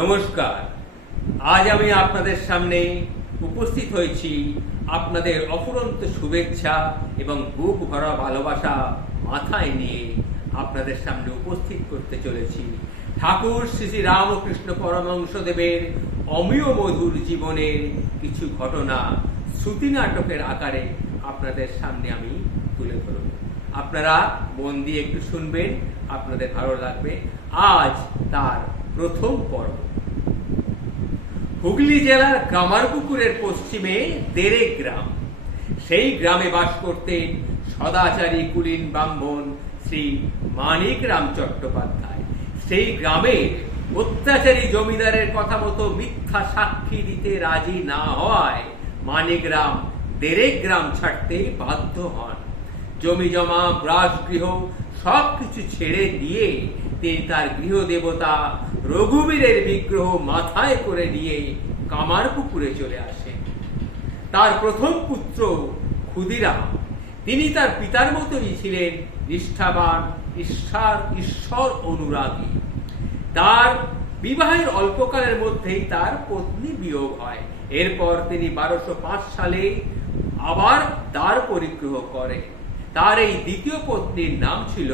নমস্কার। আজ আমি আপনাদের সামনে উপস্থিত হয়েছি আপনাদের অফুরন্ত শুভেচ্ছা এবং বুক ভরা ভালোবাসা মাথায় নিয়ে আপনাদের সামনে উপস্থিত করতে চলেছি। ঠাকুর শ্রী শ্রী রামকৃষ্ণ পরমংশদেবের অমীয় মধুর জীবনের কিছু ঘটনা শ্রুতি নাটকের আকারে আপনাদের সামনে আমি তুলে ধরব। আপনারা মন দিয়ে একটু শুনবেন, আপনাদের ভালো লাগবে। আজ তার প্রথম পর্ব। হুগলি জেলার কামারপুকুরের পশ্চিমে দেরেক গ্রাম। সেই গ্রামে বাস করতেন সদাচারী কুলীন ব্রাহ্মণ শ্রী মানিক রাম চট্টোপাধ্যায়। সেই গ্রামে অত্যাচারী জমিদারের কথা মতো মিথ্যা সাক্ষী দিতে রাজি না হওয়ায় মানিকরাম দেরেক গ্রাম ছাড়তে বাধ্য হন। জমি জমা গ্রাসগৃহ সব কিছু ছেড়ে দিয়ে তিনি তার গৃহদেবতা রঘুবীরের বিগ্রহ মাথায় করে নিয়ে কামারপুকুরে চলে আসেন। তার প্রথম পুত্র ক্ষুদিরাম, তিনি তার পিতার মতনই ছিলেন নিষ্ঠাবান ঈশ্বর ঈশ্বর অনুরাগী। তার বিবাহের অল্পকালের মধ্যেই তার পত্নী বিয়োগ হয়। এরপর তিনি বারোশো সালে আবার দ্বার পরিগ্রহ করেন। তার এই দ্বিতীয় পত্নীর নাম ছিল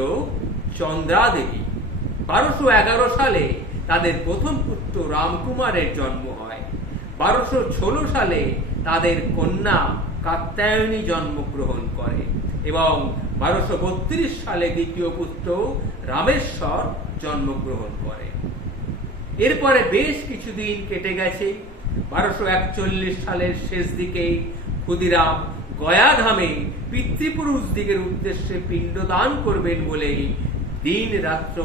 চন্দ্রা দেবী বারোশো এগারো সালে তাদের প্রথম পুত্র রামকুমারের জন্ম হয়। বারোশো ষোলো সালে তাদের কন্যা কাত্যায়নী জন্মগ্রহণ করে এবং বারোশো বত্রিশ সালে দ্বিতীয় পুত্র রামেশ্বর জন্মগ্রহণ করে। এরপরে বেশ কিছুদিন কেটে গেছে। বারোশো একচল্লিশ সালের শেষ দিকে ক্ষুদিরাম গয়াধামে পিতৃপুরুষ দিকের উদ্দেশ্যে পিণ্ডদান করবেন বলে দিন রাত্র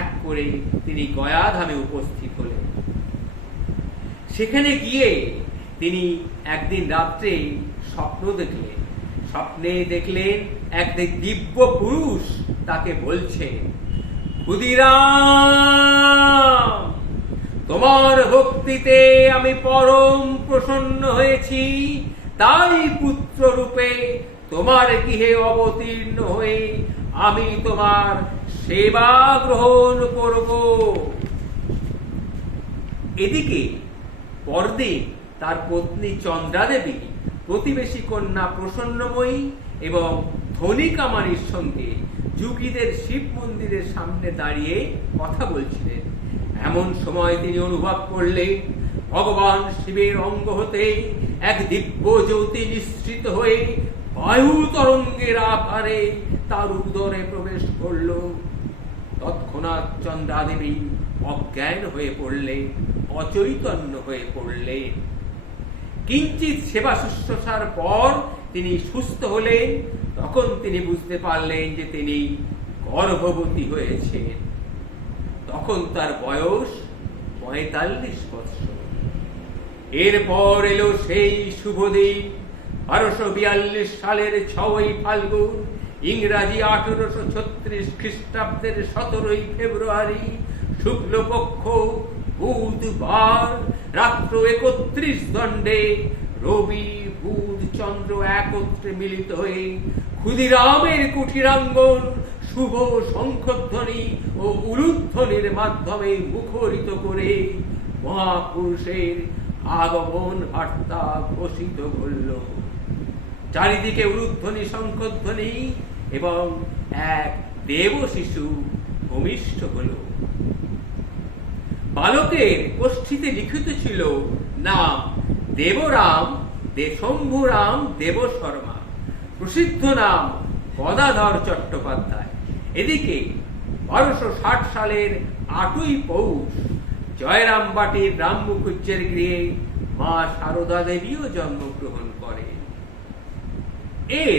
এক করে তিনি গয়াধামে উপস্থিত হলেন। সেখানে গিয়ে তিনি একদিন রাত্রে স্বপ্ন দেখলেন। স্বপ্নে দেখলেন এক দিব্য পুরুষ তাকে বলছে তোমার ভক্তিতে আমি পরম প্রসন্ন হয়েছি। তাই পুত্র রূপে তোমার গৃহে অবতীর্ণ হয়ে আমি তোমার সেবা গ্রহণ করব। এদিকে পরদিন তার পত্নী চন্দ্রাদেবী প্রতিবেশী কন্যা প্রসন্নময়ী এবং ধনী কামারির সঙ্গে যুগীদের শিব মন্দিরের সামনে দাঁড়িয়ে কথা বলছিলেন। এমন সময় তিনি অনুভব করলেন, ভগবান শিবের অঙ্গ হতে এক দিব্য জ্যোতি নিঃসৃত হয়ে বায়ু তরঙ্গের আকারে তার উদরে প্রবেশ করল। তৎক্ষণাৎ চন্দ্রা দেবী অজ্ঞান হয়ে পড়লে, অচৈতন্য হয়ে পড়লেন কিঞ্চিত সেবা শুশ্রূষার পর তিনি সুস্থ হলেন। তখন তিনি বুঝতে পারলেন যে তিনি গর্ভবতী হয়েছেন। তখন তার বয়স পঁয়তাল্লিশ বৎসর। এরপর এলো সেই শুভ দিন বারোশো বিয়াল্লিশ সালের ছয়ই ফাল্গুন, ইংরাজি আঠেরোশো ছত্রিশ খ্রিস্টাব্দের সতেরোই ফেব্রুয়ারি, শুক্লপক্ষ, বুধবার, রাত্র একত্রিশ দণ্ডে রবি, বুধ, চন্দ্র একত্রে মিলিত হয়ে ক্ষুদিরামের কুঠিরাঙ্গন শুভ শঙ্খধ্বনি ও উলুধ্বনির মাধ্যমে মুখরিত করে মহাপুরুষের আগমন বার্তা ঘোষিত করল চারিদিকে উলুধ্বনি শঙ্খধ্বনি এবং এক দেব শিশু ভূমিষ্ঠ হল। বালকের কোষ্ঠীতে লিখিত ছিল নাম দেবরাম শম্ভুরাম দেব শর্মা প্রসিদ্ধ নাম গদাধর চট্টোপাধ্যায়। এদিকে বারোশো ষাট সালের আটই পৌষ জয়রামবাটির রাম মুখুজ্জের গৃহে মা সারদা দেবীও জন্মগ্রহণ করে এর